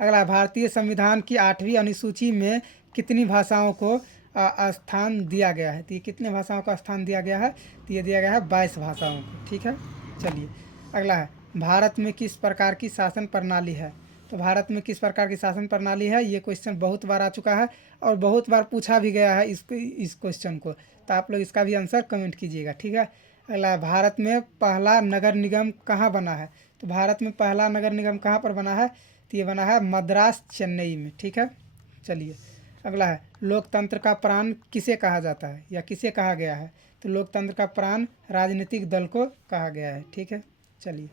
अगला, भारतीय संविधान की 8वीं अनुसूची में कितनी भाषाओं को स्थान दिया गया है? तो ये कितने भाषाओं का स्थान दिया गया है? तो ये दिया गया है 22 भाषाओं को। ठीक है। चलिए अगला है, भारत में किस प्रकार की शासन प्रणाली है? तो भारत में किस प्रकार की शासन प्रणाली है? ये क्वेश्चन बहुत बार आ चुका है और बहुत बार पूछा भी गया है इस क्वेश्चन को। तो आप लोग इसका भी आंसर कमेंट कीजिएगा। ठीक है। अगला, भारत में पहला नगर निगम कहाँ बना है? तो भारत में पहला नगर निगम कहाँ पर बना है? तो ये बना है मद्रास चेन्नई में। ठीक है। चलिए अगला है, लोकतंत्र का प्राण किसे कहा जाता है या किसे कहा गया है? तो लोकतंत्र का प्राण राजनीतिक दल को कहा गया है। ठीक है। चलिए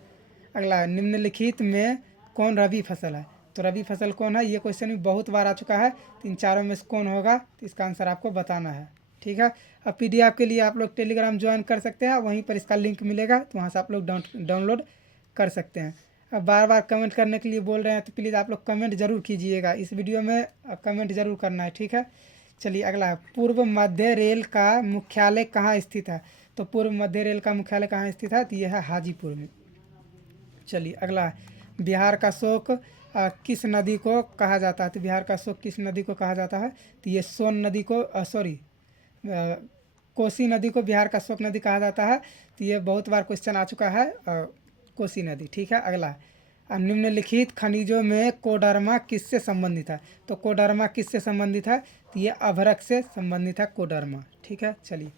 अगला, निम्नलिखित में कौन रबी फसल है? तो रबी फसल कौन है? ये क्वेश्चन भी बहुत बार आ चुका है। तो इन चारों में से कौन होगा? तो इसका आंसर आपको बताना है। ठीक है। अब PDF के लिए आप लोग टेलीग्राम ज्वाइन कर सकते हैं, वहीं पर इसका लिंक मिलेगा, तो वहाँ से आप लोग डाउनलोड कर सकते हैं। अब बार बार कमेंट करने के लिए बोल रहे हैं, तो प्लीज़ आप लोग कमेंट ज़रूर कीजिएगा। इस वीडियो में कमेंट ज़रूर करना है। ठीक है। चलिए अगला है, पूर्व मध्य रेल का मुख्यालय कहाँ स्थित है? तो पूर्व मध्य रेल का मुख्यालय कहाँ स्थित है? तो यह है हाजीपुर में। चलिए अगला है, बिहार का शोक किस नदी को कहा जाता है? तो बिहार का शोक किस नदी को कहा जाता है? तो ये सोन नदी को कोसी नदी को बिहार का शोक नदी कहा जाता है। तो ये बहुत बार क्वेश्चन आ चुका है, कोसी नदी। ठीक है। अगला, निम्नलिखित खनिजों में कोडरमा किससे संबंधित है? तो कोडरमा किससे संबंधित है? तो ये अभ्रक से संबंधित है कोडरमा। ठीक है। चलिए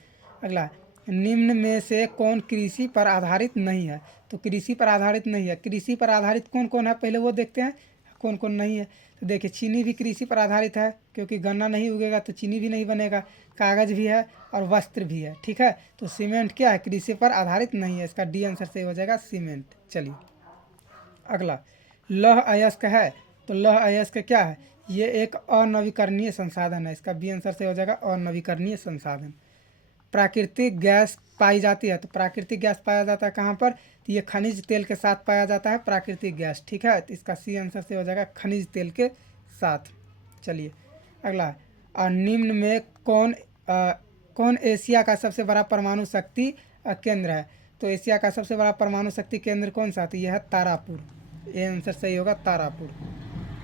अगला, निम्न में से कौन कृषि पर आधारित नहीं है? तो कृषि पर आधारित नहीं है। कृषि पर आधारित कौन कौन है पहले वो देखते हैं, कौन कौन नहीं है। तो देखिए, चीनी भी कृषि पर आधारित है, क्योंकि गन्ना नहीं उगेगा तो चीनी भी नहीं बनेगा। कागज़ भी है और वस्त्र भी है। ठीक है। तो सीमेंट क्या है? कृषि पर आधारित नहीं है। इसका डी आंसर सही हो जाएगा, सीमेंट। चलिए अगला, लौह अयस्क है। तो लौह अयस्क क्या है? ये एक अनवीकरणीय संसाधन है। इसका बी आंसर से हो जाएगा, अनवीकरणीय संसाधन। प्राकृतिक गैस पाई जाती है। तो प्राकृतिक गैस पाया जाता है कहाँ पर? तो ये खनिज तेल के साथ पाया जाता है प्राकृतिक गैस। ठीक है। तो इसका सी आंसर से हो जाएगा, खनिज तेल के साथ। चलिए अगला, निम्न में कौन एशिया का सबसे बड़ा परमाणु शक्ति केंद्र है? तो एशिया का सबसे बड़ा परमाणु शक्ति केंद्र कौन सा? तो यह है तारापुर। ये आंसर सही होगा, तारापुर।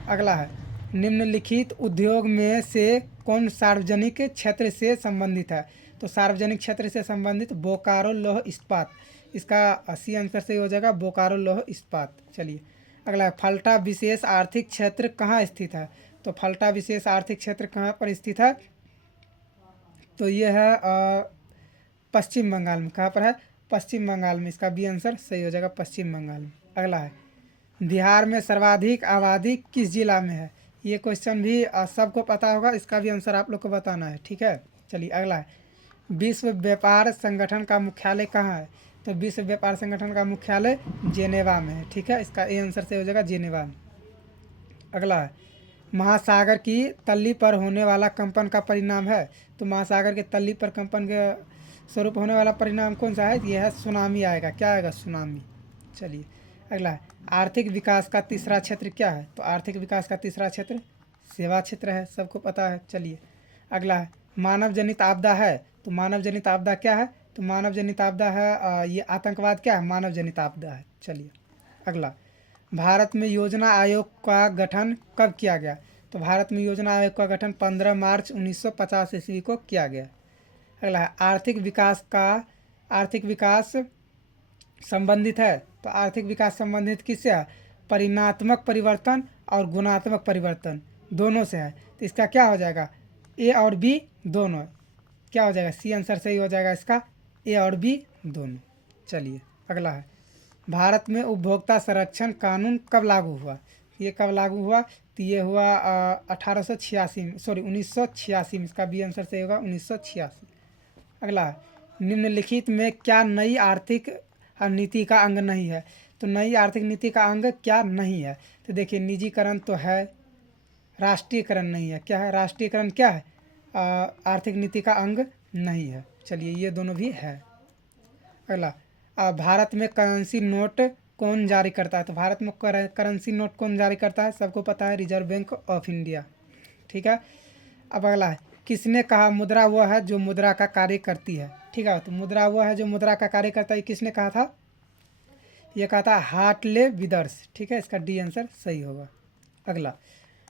अगला है, निम्नलिखित उद्योग में से कौन सार्वजनिक क्षेत्र से संबंधित है? तो सार्वजनिक क्षेत्र से संबंधित बोकारो लौह इस्पात। इसका सी आंसर सही हो जाएगा, बोकारो लौह इस्पात। चलिए अगला, फल्टा विशेष आर्थिक क्षेत्र कहाँ स्थित है? तो फल्टा विशेष आर्थिक क्षेत्र कहाँ पर स्थित है? तो ये है पश्चिम बंगाल में। कहाँ पर है? पश्चिम बंगाल में। इसका बी आंसर सही हो जाएगा, पश्चिम बंगाल में। अगला है, बिहार में सर्वाधिक आबादी किस जिला में है? ये क्वेश्चन भी सबको पता होगा, इसका भी आंसर आप लोग को बताना है, ठीक है। चलिए अगला है, विश्व व्यापार संगठन का मुख्यालय कहाँ है? तो विश्व व्यापार संगठन का मुख्यालय जेनेवा में है, ठीक है। इसका ए आंसर से हो जाएगा जेनेवा में। अगला है, महासागर की तल्ली पर होने वाला कंपन का परिणाम है? तो महासागर के तल्ली पर कंपन के स्वरूप होने वाला परिणाम कौन सा है? यह है सुनामी आएगा। क्या आएगा? सुनामी। चलिए अगला है, आर्थिक विकास का तीसरा क्षेत्र क्या है? तो आर्थिक विकास का तीसरा क्षेत्र सेवा क्षेत्र है, सबको पता है। चलिए अगला है, मानव जनित आपदा है? तो मानव जनित आपदा क्या है? तो मानव जनित आपदा है ये आतंकवाद क्या है? मानव जनित आपदा है। चलिए अगला, भारत में योजना आयोग का गठन कब किया गया? तो भारत में योजना आयोग का गठन 15 मार्च 1950 ईस्वी को किया गया। अगला है, आर्थिक विकास संबंधित है? तो आर्थिक विकास संबंधित किससे है? परिमाणात्मक परिवर्तन और गुणात्मक परिवर्तन दोनों से है। तो इसका क्या हो जाएगा? ए और बी दोनों। क्या हो जाएगा? सी आंसर सही हो जाएगा इसका, ए और बी दोनों। चलिए अगला है, भारत में उपभोक्ता संरक्षण कानून कब लागू हुआ? ये कब लागू हुआ? तो ये हुआ 1886 में, सॉरी 1986 में। इसका बी आंसर सही होगा 1986। अगला है, निम्नलिखित में क्या नई आर्थिक नीति का अंग नहीं है? तो नई आर्थिक नीति का अंग क्या नहीं है? तो देखिए, निजीकरण तो है, राष्ट्रीयकरण नहीं है। क्या है? राष्ट्रीयकरण क्या है? आर्थिक नीति का अंग नहीं है। चलिए ये दोनों भी है। अगला, भारत में करेंसी नोट कौन जारी करता है? तो भारत में करेंसी नोट कौन जारी करता है? सबको पता है, रिजर्व बैंक ऑफ इंडिया, ठीक है। अब अगला है, किसने कहा मुद्रा वह है जो मुद्रा का कार्य करती है? ठीक है, तो मुद्रा वह है जो मुद्रा का कार्य करता है, किसने कहा था? ये कहा था हार्टले विदर्स, ठीक है। इसका डी आंसर सही होगा। अगला,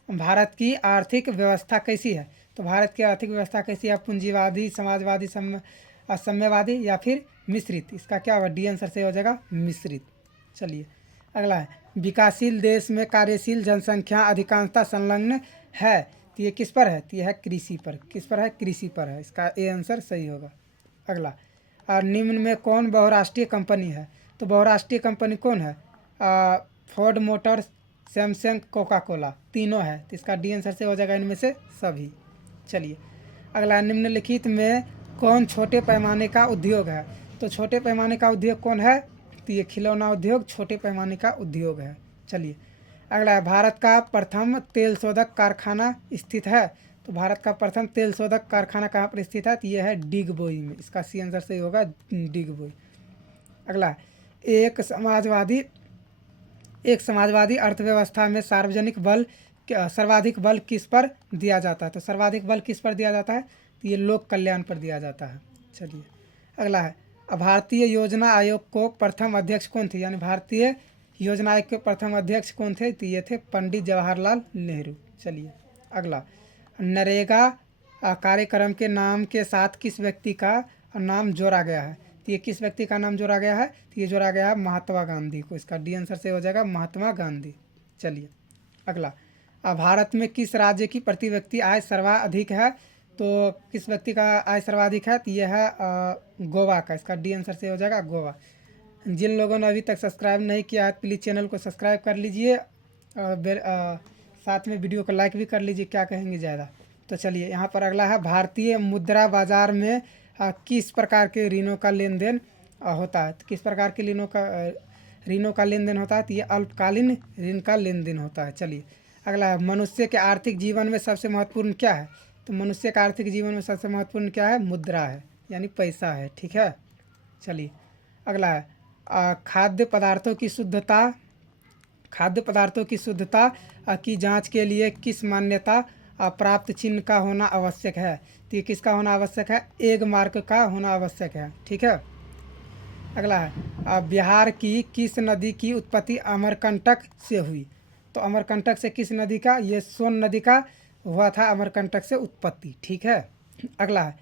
भारत की आर्थिक व्यवस्था कैसी है? तो भारत की आर्थिक व्यवस्था कैसी है? पूंजीवादी, समाजवादी, साम्यवादी या फिर मिश्रित? इसका क्या होगा? डी आंसर से हो जाएगा मिश्रित। चलिए अगला है, विकासशील देश में कार्यशील जनसंख्या अधिकांशतः संलग्न है, तो ये किस पर है? तो ये है कृषि पर। किस पर है? कृषि पर है। इसका ए आंसर सही होगा। अगला, और निम्न में कौन बहुराष्ट्रीय कंपनी है? तो बहुराष्ट्रीय कंपनी कौन है? Ford Motors, Samsung, Coca Cola, तीनों है। तो इसका डी आंसर से हो जाएगा इनमें से सभी। चलिए अगला, निम्नलिखित में कौन छोटे पैमाने का उद्योग है? तो छोटे पैमाने का उद्योग कौन है? तो ये खिलौना उद्योग छोटे पैमाने का उद्योग है। चलिए अगला है, भारत का प्रथम तेल शोधक कारखाना स्थित है? तो भारत का प्रथम तेल शोधक कारखाना कहाँ पर स्थित है? तो ये है डिगबोई में। इसका सी आंसर सही होगा, डिगबोई। अगला, एक समाजवादी अर्थव्यवस्था में सर्वाधिक बल किस पर दिया जाता है? तो सर्वाधिक बल किस पर दिया जाता है? तो ये लोक कल्याण पर दिया जाता है। चलिए अगला है, भारतीय योजना आयोग को प्रथम अध्यक्ष कौन थे? यानी भारतीय योजना आयोग के प्रथम अध्यक्ष कौन थे? तो ये थे पंडित जवाहरलाल नेहरू। चलिए अगला, नरेगा कार्यक्रम के नाम के साथ किस व्यक्ति का नाम जोड़ा गया है? तो ये किस व्यक्ति का नाम जोड़ा गया है? तो ये जोड़ा गया है महात्मा गांधी को। इसका डी आंसर से हो जाएगा महात्मा गांधी। चलिए अगला, भारत में किस राज्य की प्रति व्यक्ति आय सर्वाधिक है? तो किस व्यक्ति का आय सर्वाधिक है? तो यह है गोवा का। इसका डी आंसर से हो जाएगा गोवा। जिन लोगों ने अभी तक सब्सक्राइब नहीं किया है प्लीज़ चैनल को सब्सक्राइब कर लीजिए, साथ में वीडियो को लाइक भी कर लीजिए, क्या कहेंगे ज़्यादा। तो चलिए यहाँ पर अगला है, भारतीय मुद्रा बाजार में किस प्रकार के ऋणों का लेन देन होता है? तो किस प्रकार के ऋणों का लेन देन होता है? तो ये अल्पकालीन ऋण का लेन देन होता है। चलिए अगला है, मनुष्य के आर्थिक जीवन में सबसे महत्वपूर्ण क्या है? तो मनुष्य का आर्थिक जीवन में सबसे महत्वपूर्ण क्या है? मुद्रा है, यानी पैसा है, ठीक है। चलिए अगला है, खाद्य पदार्थों की शुद्धता की जांच के लिए किस मान्यता प्राप्त चिन्ह का होना आवश्यक है? तो ये किसका होना आवश्यक है? एग मार्क का होना आवश्यक है, ठीक है। अगला है, बिहार की किस नदी की उत्पत्ति अमरकंटक से हुई? तो अमरकंटक से किस नदी का? ये सोन नदी का हुआ था अमरकंटक से उत्पत्ति, ठीक है। अगला है,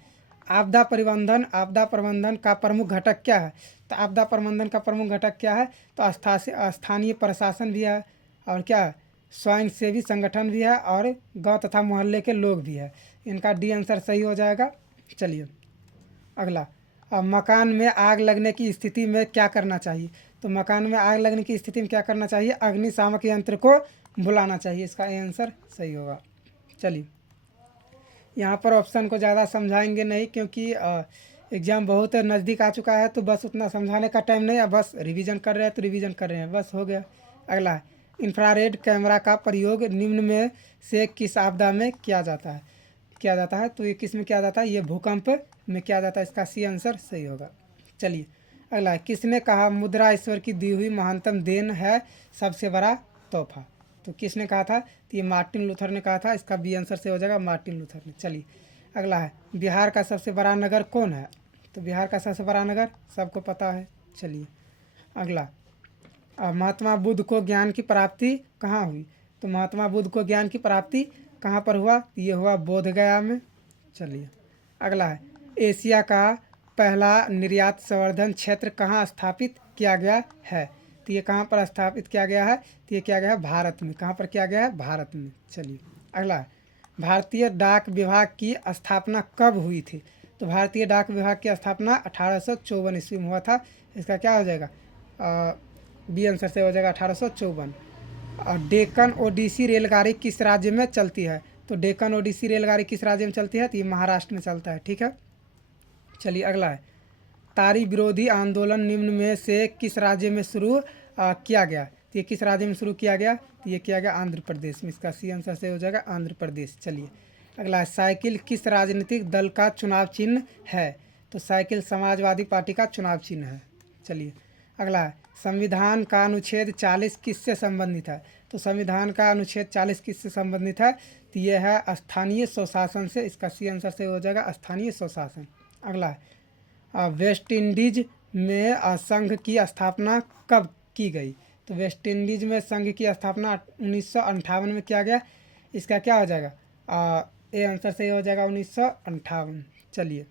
आपदा प्रबंधन का प्रमुख घटक क्या है? तो आपदा प्रबंधन का प्रमुख घटक क्या है? तो स्थानीय प्रशासन भी है, और क्या है? स्वयं सेवी संगठन भी है और गांव तथा मोहल्ले के लोग भी है। इनका डी आंसर सही हो जाएगा। चलिए अगला, अब मकान में आग लगने की स्थिति में क्या करना चाहिए? तो मकान में आग लगने की स्थिति में क्या करना चाहिए? अग्निशामक यंत्र को बुलाना चाहिए। इसका आंसर सही होगा। चलिए यहाँ पर ऑप्शन को ज़्यादा समझाएंगे नहीं, क्योंकि एग्ज़ाम बहुत नज़दीक आ चुका है, तो बस उतना समझाने का टाइम नहीं है। बस रिवीजन कर रहे हैं तो रिवीजन कर रहे हैं, बस हो गया। अगला है, इंफ्रारेड कैमरा का प्रयोग निम्न में से किस आपदा में किया जाता है? तो ये किस में किया जाता है? ये भूकंप में किया जाता है। इसका सी आंसर सही होगा। चलिए अगला है, किसने कहा मुद्रा ईश्वर की दी हुई महानतम देन है, सबसे बड़ा तोहफा? तो किसने कहा था? तो ये मार्टिन लूथर ने कहा था। इसका बी आंसर से हो जाएगा मार्टिन लूथर ने। चलिए अगला है, बिहार का सबसे बड़ा नगर कौन है? तो बिहार का सबसे बड़ा नगर सबको पता है। चलिए अगला, महात्मा बुद्ध को ज्ञान की प्राप्ति कहाँ हुई? तो महात्मा बुद्ध को ज्ञान की प्राप्ति कहाँ पर हुआ? ये हुआ बोध गया में। चलिए अगला है, एशिया का पहला निर्यात संवर्धन क्षेत्र कहाँ स्थापित किया गया है? तो ये कहाँ पर स्थापित किया गया है? तो ये किया गया है भारत में। कहाँ पर किया गया है? भारत में। चलिए अगला है, भारतीय डाक विभाग की स्थापना कब हुई थी? तो भारतीय डाक विभाग की स्थापना 1854 ईस्वी में हुआ था। इसका क्या हो जाएगा? बी आंसर से हो जाएगा 1854। और डेक्कन ओडिसी रेलगाड़ी किस राज्य में चलती है? तो डेक्कन ओडिसी रेलगाड़ी किस राज्य में चलती है? तो ये महाराष्ट्र में चलता है। ठीक है। चलिए अगला है, तारी विरोधी आंदोलन निम्न में से किस राज्य में शुरू किया गया? तो ये किस राज्य में शुरू किया गया? तो ये किया गया आंध्र प्रदेश में। इसका सी आंसर से हो जाएगा आंध्र प्रदेश। चलिए अगला है, साइकिल किस राजनीतिक दल का चुनाव चिन्ह है? तो साइकिल समाजवादी पार्टी का चुनाव चिन्ह है। चलिए अगला है, संविधान का अनुच्छेद 40 किससे संबंधित है? तो संविधान का अनुच्छेद 40 किससे संबंधित है? तो ये है स्थानीय स्वशासन से। इसका सी आंसर से हो जाएगा स्थानीय स्वशासन। अगला है, वेस्ट इंडीज में संघ की स्थापना कब की गई? तो वेस्ट इंडीज में संघ की स्थापना 1958 में किया गया। इसका क्या हो जाएगा? ए आंसर से हो जाएगा 1958। चलिए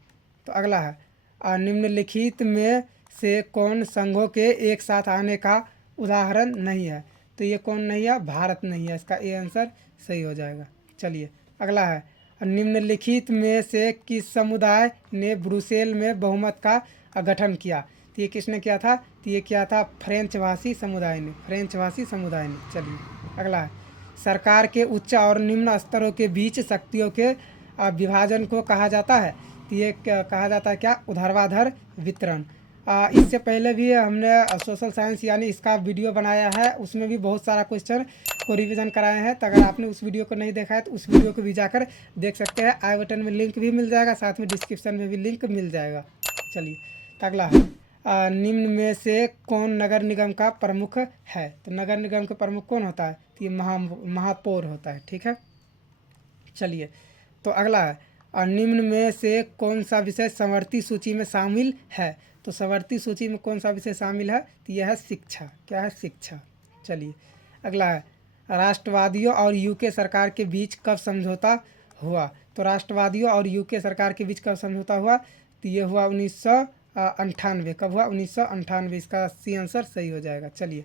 तो अगला है, निम्नलिखित में से कौन संघों के एक साथ आने का उदाहरण नहीं है? तो ये कौन नहीं है? भारत नहीं है। इसका ए आंसर सही हो जाएगा। चलिए अगला है, निम्नलिखित में से किस समुदाय ने ब्रुसेल में बहुमत का गठन किया? तो ये किसने किया था? तो ये किया था फ्रेंच भाषी समुदाय ने। चलिए अगला है, सरकार के उच्च और निम्न स्तरों के बीच शक्तियों के विभाजन को कहा जाता है। तो ये कहा जाता है क्या? ऊर्ध्वाधर वितरण। इससे पहले भी हमने सोशल साइंस यानी इसका वीडियो बनाया है, उसमें भी बहुत सारा क्वेश्चन को रिवीजन कराए हैं। तो अगर आपने उस वीडियो को नहीं देखा है तो उस वीडियो को भी जाकर देख सकते हैं। आई बटन में लिंक भी मिल जाएगा, साथ में डिस्क्रिप्शन में भी लिंक मिल जाएगा। चलिए तो अगला है, निम्न में से कौन नगर निगम का प्रमुख है? तो नगर निगम का प्रमुख कौन होता है? तो ये महापौर होता है। ठीक है। चलिए तो अगला है, निम्न में से कौन सा विषय समवर्ती सूची में शामिल है? तो समवर्ती सूची में कौन सा विषय शामिल है? तो यह है शिक्षा। क्या है? शिक्षा। चलिए अगला है, राष्ट्रवादियोौ और यूके सरकार के बीच कब समझौता हुआ? तो राष्ट्रवादियों और यूके सरकार के बीच कब समझौता हुआ? तो ये हुआ 1998। कब हुआ? 1998। इसका सी आंसर सही हो जाएगा। चलिए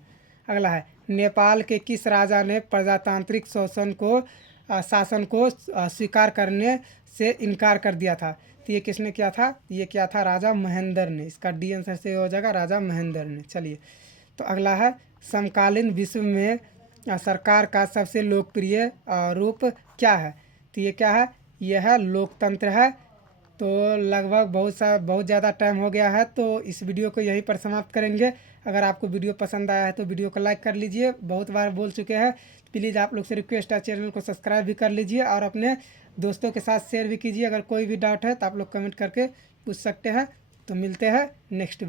अगला है, नेपाल के किस राजा ने प्रजातांत्रिक शासन को स्वीकार करने से इनकार कर दिया था? तो ये किसने किया था? ये किया था राजा महेंद्र ने। इसका डी आंसर से हो जाएगा राजा महेंद्र ने। चलिए तो अगला है, समकालीन विश्व में सरकार का सबसे लोकप्रिय रूप क्या है? तो ये क्या है? यह है लोकतंत्र है। तो लगभग बहुत ज़्यादा टाइम हो गया है, तो इस वीडियो को यहीं पर समाप्त करेंगे। अगर आपको वीडियो पसंद आया है तो वीडियो को लाइक कर लीजिए। बहुत बार बोल चुके हैं, प्लीज़ आप लोग से रिक्वेस्ट है, चैनल को सब्सक्राइब भी कर लीजिए और अपने दोस्तों के साथ शेयर भी कीजिए। अगर कोई भी डाउट है तो आप लोग कमेंट करके पूछ सकते हैं। तो मिलते हैं नेक्स्ट वीडियो।